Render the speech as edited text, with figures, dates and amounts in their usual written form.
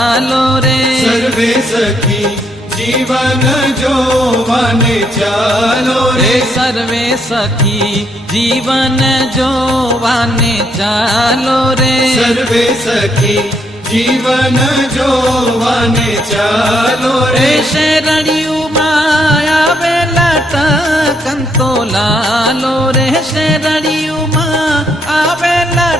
ચાલો રે સર્વે સખી જીવન જોવાને ચાલો રે સર્વે સખી જીવન જોવાને ચાલો રે સર્વે સખી જીવન જોવાને ચાલો રે શેરડિયુમાં આવેલા ટકંતો લાલો રે શેરડિયુમાં આવેલા